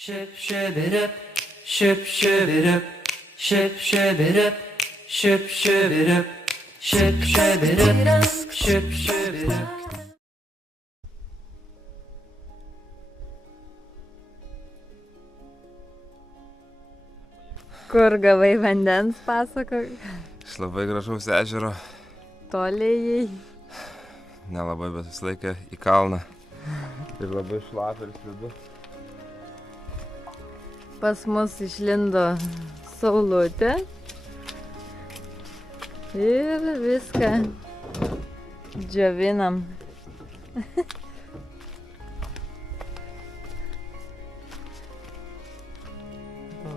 Ship shibidip, ship shibidip, ship shibidip, ship shibidip, ship shibidip, ship shibidip. Kur gavai vandens, pasakok? Iš labai gražaus ežero, Tolėjai. nelabai, bet visą laiką į kalną. Ir labai šlapia ir slidu. Pas mus išlindo saulutė. Ir viską džiovinam.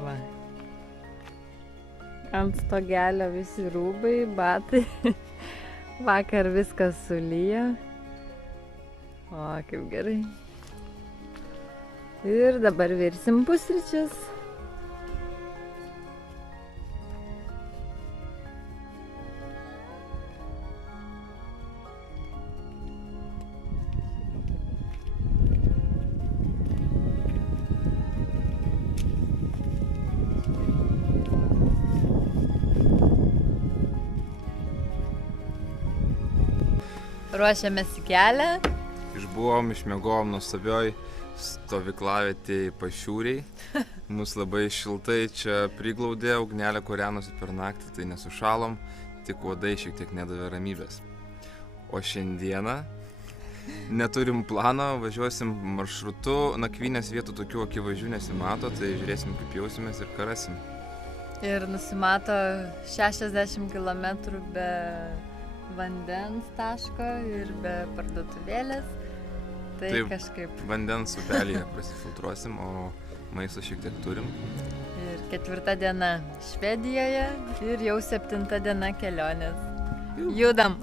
Va. Ant stogelio visi rūbai, batai. Vakar viskas sulyja. O, kaip gerai. Ir dabar virsim pusryčius. Ruošiamės į kelią. Išbuvom, išmiegovom nuostabioj stovyklavietėj Pašiūriai. Mus labai šiltai čia priglaudė, ugnelė kūrenosi per naktį, tai nesušalom, tik uodai šiek tiek nedavė ramybės. O šiandieną neturim plano, važiuosim maršrutu, nakvynės vietų tokių akivaizdžių nesimato, tai žiūrėsim, kaip jausimės ir ką rasim. Ir nusimato 60 km be vandens taško ir be parduotuvėlės. Tai Taip. kažkaip. Vandens upelėje prasifiltruosim, o maisto šiek tiek turim. Ir 4 diena Švedijoje ir jau 7 diena kelionės. Judam.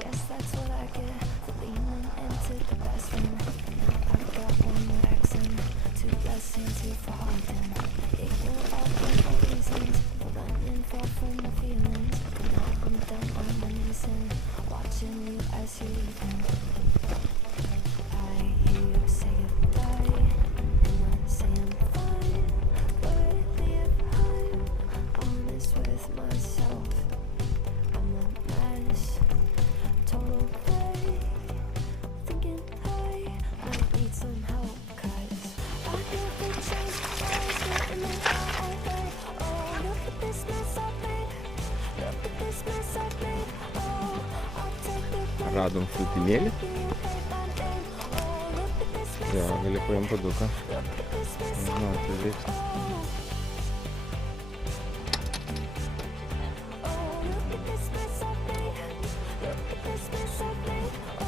Guess that's what I get for leaning into the best one. Now I've got one more accent, 2 lessons here for haunting. It will all be for reasons, for running far from my feelings. But now I'm done on my knees and watching you as you leave. I hear you say goodbye, and I say I'm fine. But if I'm honest with myself, I'm a mess. Total break, thinking I might need some help, 'cause I never changed. Always getting it all right. Oh, look at this mess I made. Look at this mess I made. Oh, I'll take the blame. Radom šaltinėlį. Be okay, my name. Oh, look at this mess Jo, I gali made. paim paduką. Look at this mess I Nežinau, tai veiks. Oh, look at this mess I made. Look at this mess I made. Oh.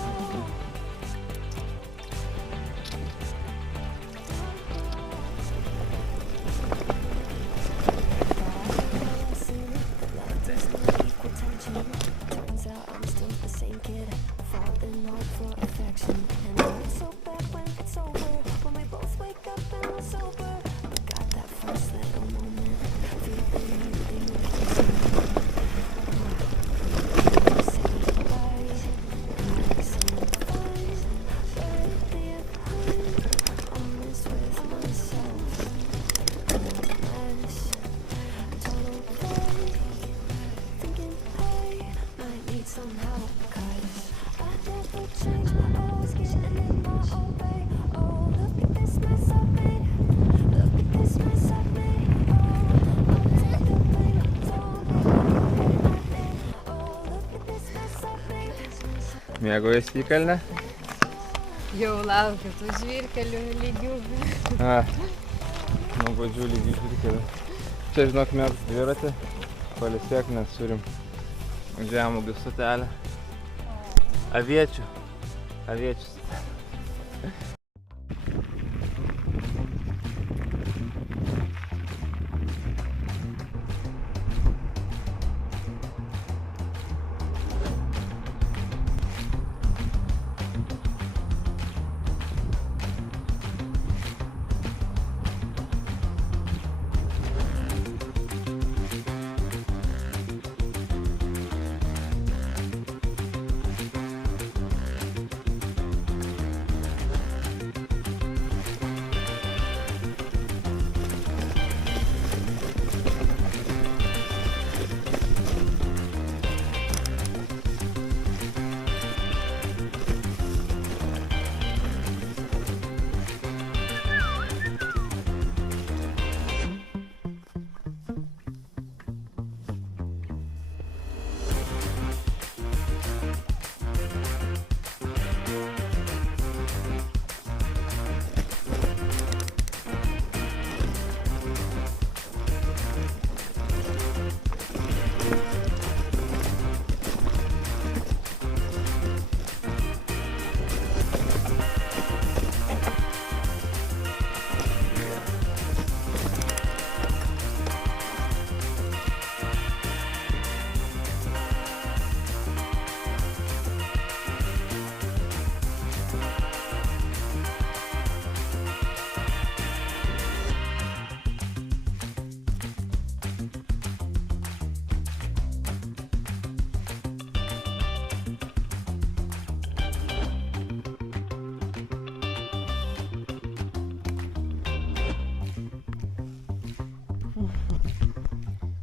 Turns out I'm still the same kid, falling hard for affection. And oh, it's so bad when it's over, when we both wake up and we're sober. But got that first little moment, feeling everything replacing. Say goodbye, and I say I'm fine. But if I'm honest with myself, I'm a mess. Total break, thinking I might need some help, 'cause I never change. Always getting in my own way. Oh, look at this mess I made. Look at this mess I made. Oh, I'll take the blame. Don't worry, my name. Oh, look at this mess I made. Mėgaujasi į kalnę? Jau laukiu tų žvyrkelių lygių. Nuobodžių lygių žvyrkelių. Čia, žinok, mes dviratį. Palisėk, nes turim žemugių stotelę. Aviečių. Aviečius.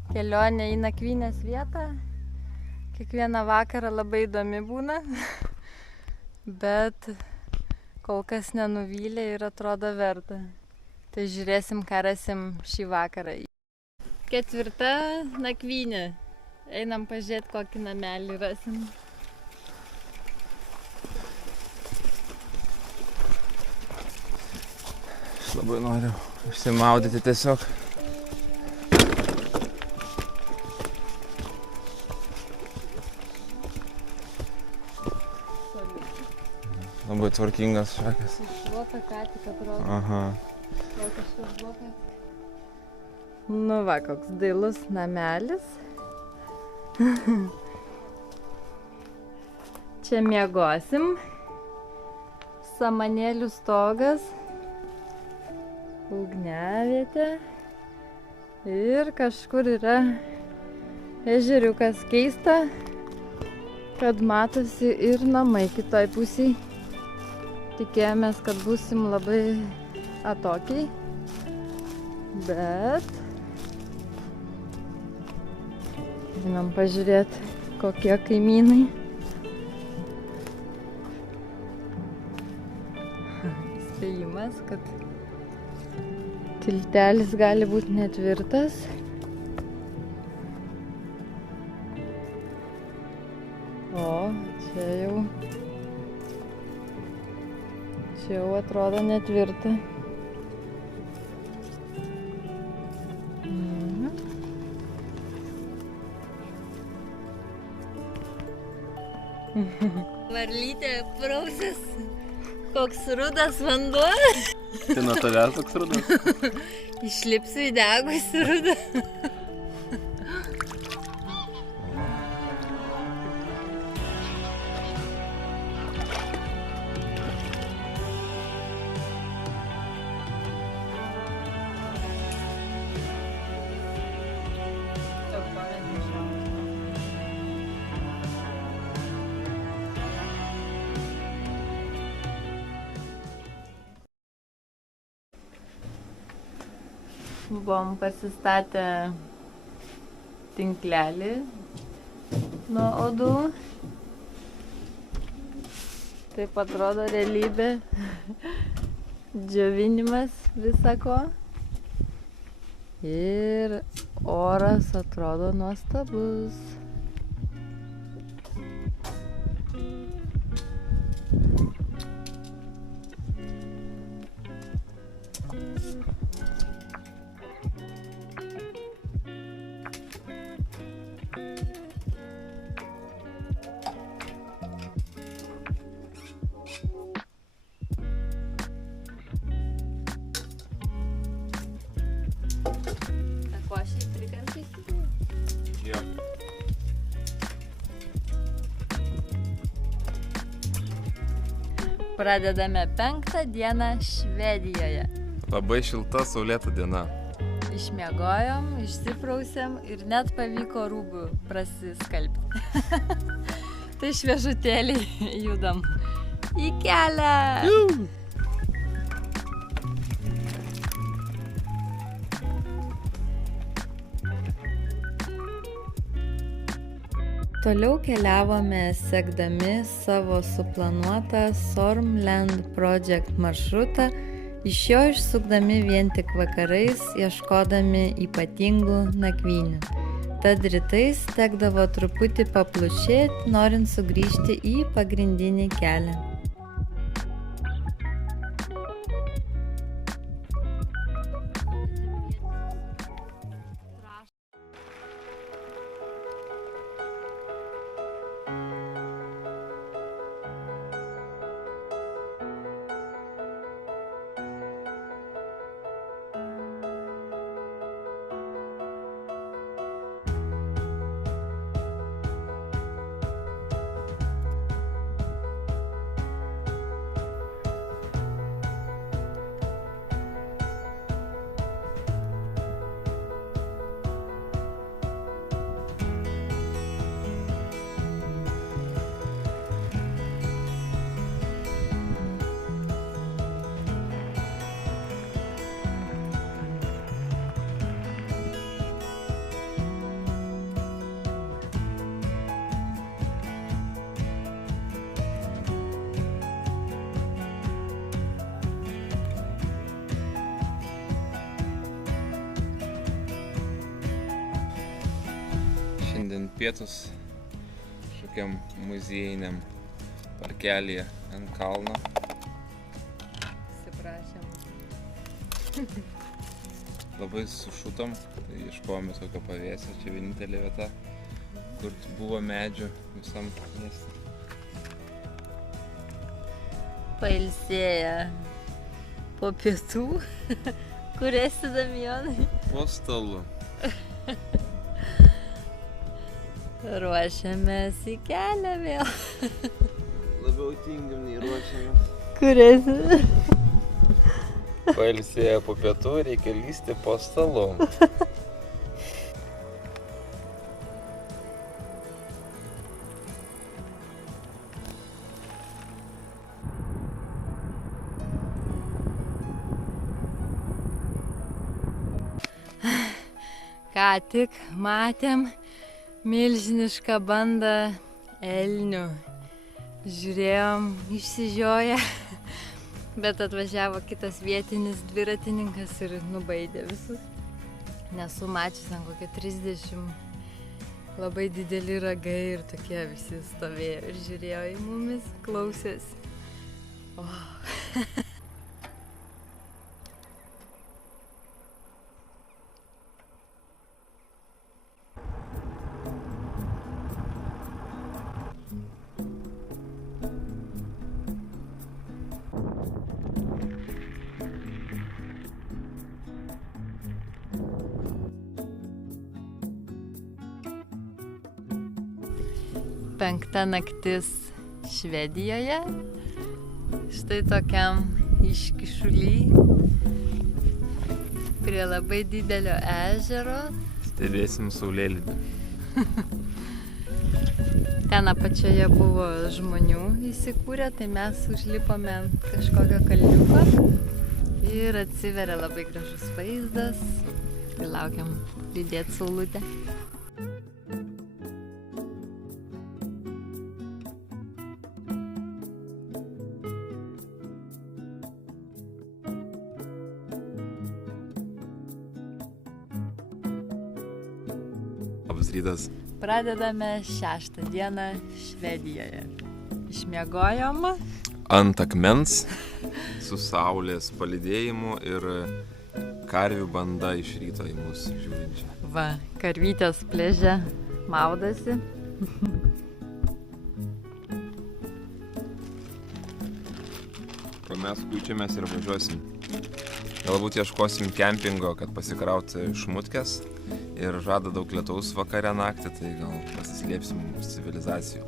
Kelionė į nakvynės vietą. Kiekvieną vakarą labai įdomi būna, bet kol kas nenuvylė ir atrodo verta. Tai žiūrėsim, ką rasim šį vakarą. 4. nakvynė. Einam pažiūrėti, kokį namelį rasim. Aš labai noriu išsimaudyti tiesiog. Labai tvarkingas šakės. Iššluota ką tik atrodo. Aha. Gal kažkas blogas? Nu va, koks dailus namelis. Čia miegosim. Samanėlių stogas. Ugniavietė. Ir kažkur yra ežeriukas. Keista, kad matosi ir namai kitoj pusėj. Tikėjomės, kad būsim labai atokiai, bet einam pažiūrėti, kokie kaimynai. Įspėjimas, kad tiltelis gali būti netvirtas. O, čia jau atrodo netvirta. Varlytė prausis. Koks rudas vanduo. Tai nuo tavęs toks rudas? Išlipsiu į degusi rudą. Buvom pasistatę tinklelį nuo odų. Taip atrodo realybė. Džiovinimas visako. Ir oras atrodo nuostabus. Pradedame 5. dieną Švedijoje. Labai šilta, saulėta diena. Išmiegojom, išsiprausėm ir net pavyko rūbų prasiskalbti. Tai šviežutėliai judam į kelią. Toliau keliavome sekdami savo suplanuotą Sormland Project maršrutą, iš jo išsukdami vien tik vakarais, ieškodami ypatingų nakvynių. Tad rytais tekdavo truputį paplušėti, norint sugrįžti į pagrindinį kelią. pietus kažkokiam muziejiniam parkelyje ant kalno. Atsiprašėm. Labai sušutom, tai ieškojome tokio pavėsio, čia vienintelė vieta, kur buvo medžių visam mieste. Pailsėję po pietų. Kur esi, Damijonai? Po stalu. Ruošiamės į kelią vėl. Labiau tingim nei ruošiamės. Kur esi? Pailsėję po pietų, reikia lysti po stalu. Ką tik matėm milžinišką bandą elnių. Žiūrėjom išsižioję, bet atvažiavo kitas vietinis dviratininkas ir nubaidė visus. Nesu mačius ten kokie 30 labai dideli ragai ir tokie visi stovėjo ir žiūrėjo į mumis, klausėsi. Penkta naktis Švedijoje. Štai tokiam iškyšuly prie labai didelio ežero. Stebėsim saulėlydį. Ten apačioje buvo žmonių įsikūrę, tai mes užlipome ant kažkokio kalniuko ir atsiveria labai gražus vaizdas. Ir laukiam lydėti saulutę. Labas rytas. Pradedame 6 dieną Švedijoje. Išmiegojom. Ant akmens su saulės palydėjimu ir karvių banda iš ryto į mus žiūrinčią. Va, karvytės pliaže maudasi. O mes kuičiamės ir važiuosim. Galbūt ieškosim kempingo, kad pasikrauti šmutkes. Ir žada daug lietaus vakare naktį, tai gal pasislėpsim civilizacijų.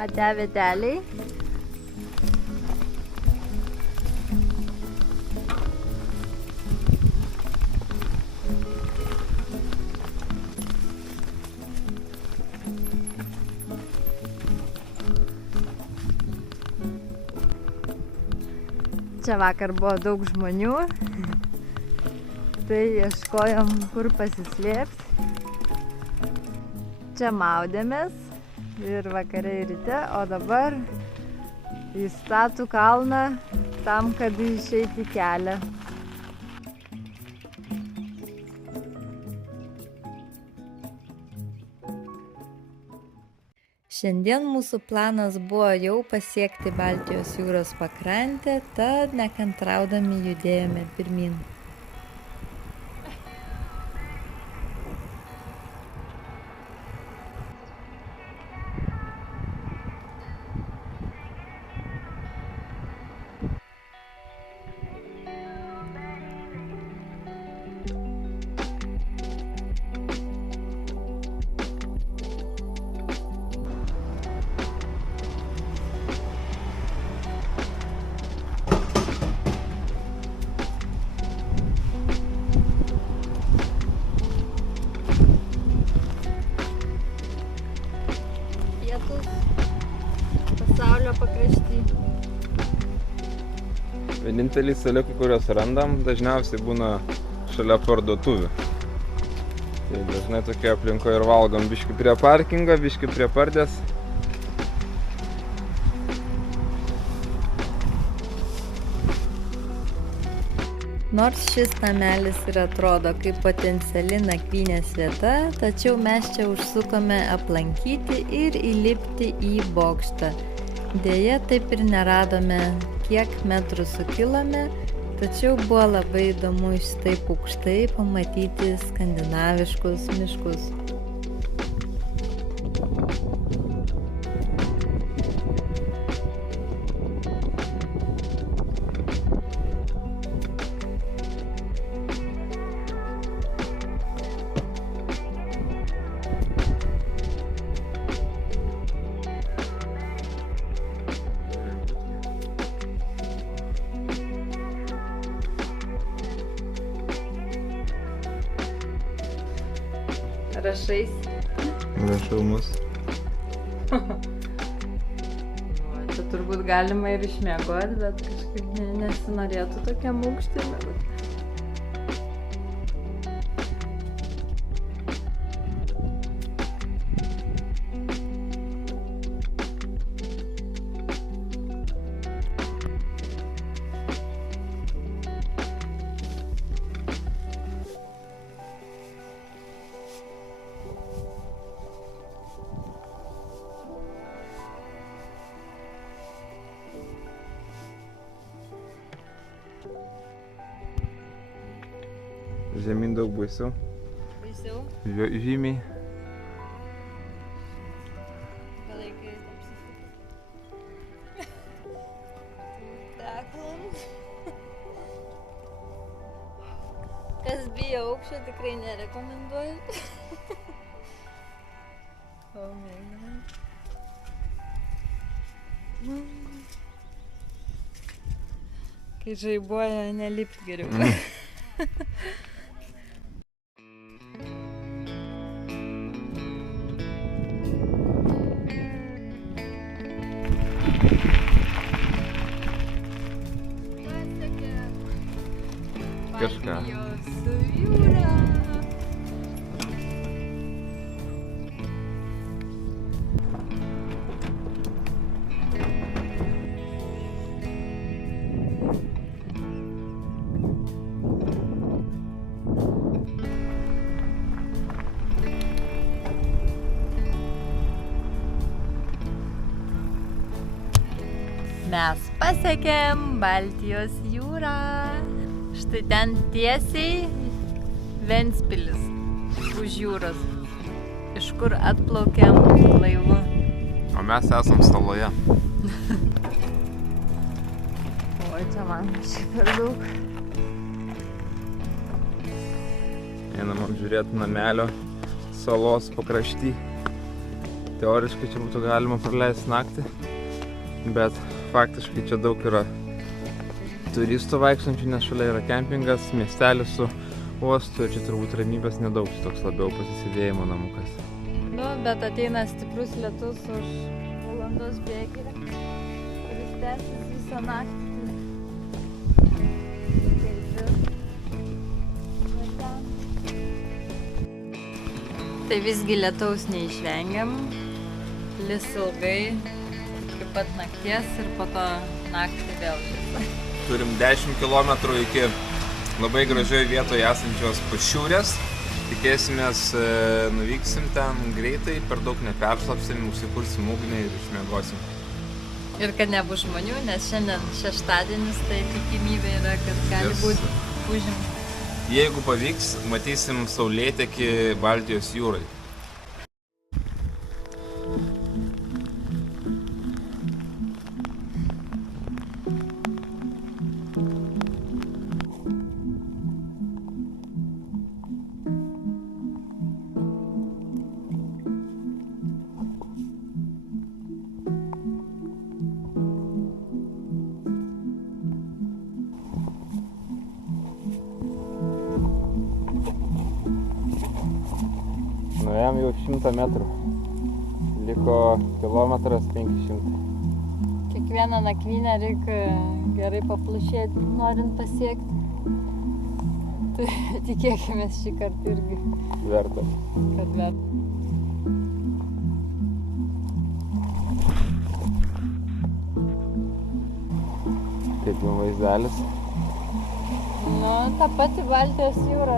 Ate vieteliai. Čia vakar buvo daug žmonių. Tai ieškojom, kur pasislėpti. Čia maudėmės ir vakare ir ryte, o dabar į statų kalną tam, kad išeiti į kelią. Šiandien mūsų planas buvo jau pasiekti Baltijos jūros pakrantę, tad nekantraudami judėjome pirmyn. Pasaulio pakrašty. Vieninteliai staliukai, kuriuos randam, dažniausiai būna šalia parduotuvių. Tai dažnai tokia aplinkoje ir valgom biškį prie parkingo, biškį prie pardės. Nors šis namelis ir atrodo kaip potenciali nakvynės vieta, tačiau mes čia užsukome aplankyti ir įlipti į bokštą. Deja, taip ir neradome, kiek metrų sukilome, tačiau buvo labai įdomu iš taip aukštai pamatyti skandinaviškus miškus. Rašais. Rašau mus. Čia turbūt galima ir išmiegoti, bet kažkaip nesinorėtų tokiam aukštį. Žemyn daug baisiau. Baisiau? Žymiai. Palaikai apsisukai. Teklum. Kas bijo aukščio, tikrai nerekomenduoju. Oh my god. Kai žaibuoja, nelipt geriau. Kažką. Mes pasiekėm Baltijos jūrą. Štai ten tiesiai Ventspilis už jūros, iš kur atplaukėm laivu. O mes esam saloje. Oi, čia man šiaip per daug. Einam apžiūrėti namelio salos pakrašty. Teoriškai čia būtų galima praleisti naktį, bet faktiškai čia daug yra turistų vaikštančių, nes šalia yra kempingas, miestelis su uostu ir čia turbūt ramybės nedaug, toks labiau pasisėdėjimo namukas. Nu, bet ateina stiprus lietus už valandos bėgį, kuris tęsis visą naktį. Tai visgi lietaus neišvengiam, lis ilgai, iki pat nakties ir po to naktį vėl lis. Turim 10 km iki labai gražioje vietoje esančios Pašiūrės. Tikėsimės, nuvyksim ten greitai, per daug neperslapsim, užsikursim ugnį ir išmiegosim. Ir kad nebus žmonių, nes šiandien šeštadienis, tai tikimybė yra, kad gali būti užimta. Jeigu pavyks, matysim saulėtekį Baltijos jūrai. Nuėjom jau 100 metrų, liko kilometras 500. Kiekvieną nakvynę reikia gerai paplušėti, norint pasiekti. Tai tikėkime šį kartą irgi, Verta. kad verta. Kaip jums vaizdelis? Nu, ta pati Baltijos jūra.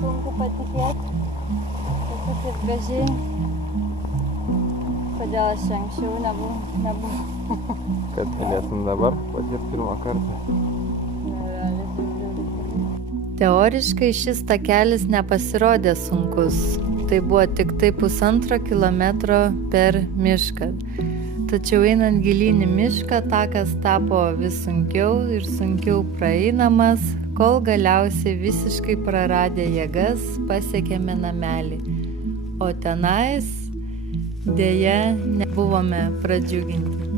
Sunku patikėti. Tai taip gražiai. Kodėl aš čia anksčiau nebuvau. Kad galėtum dabar patirti pirmą kartą. Teoriškai šis takelis nepasirodė sunkus. Tai buvo tik tai 1,5 kilometro per mišką. Tačiau einant gilyn į mišką, takas tapo vis sunkiau ir sunkiau praeinamas, kol galiausiai visiškai praradę jėgas pasiekėme namelį. O tenais dėja nebuvome pradžiuginti.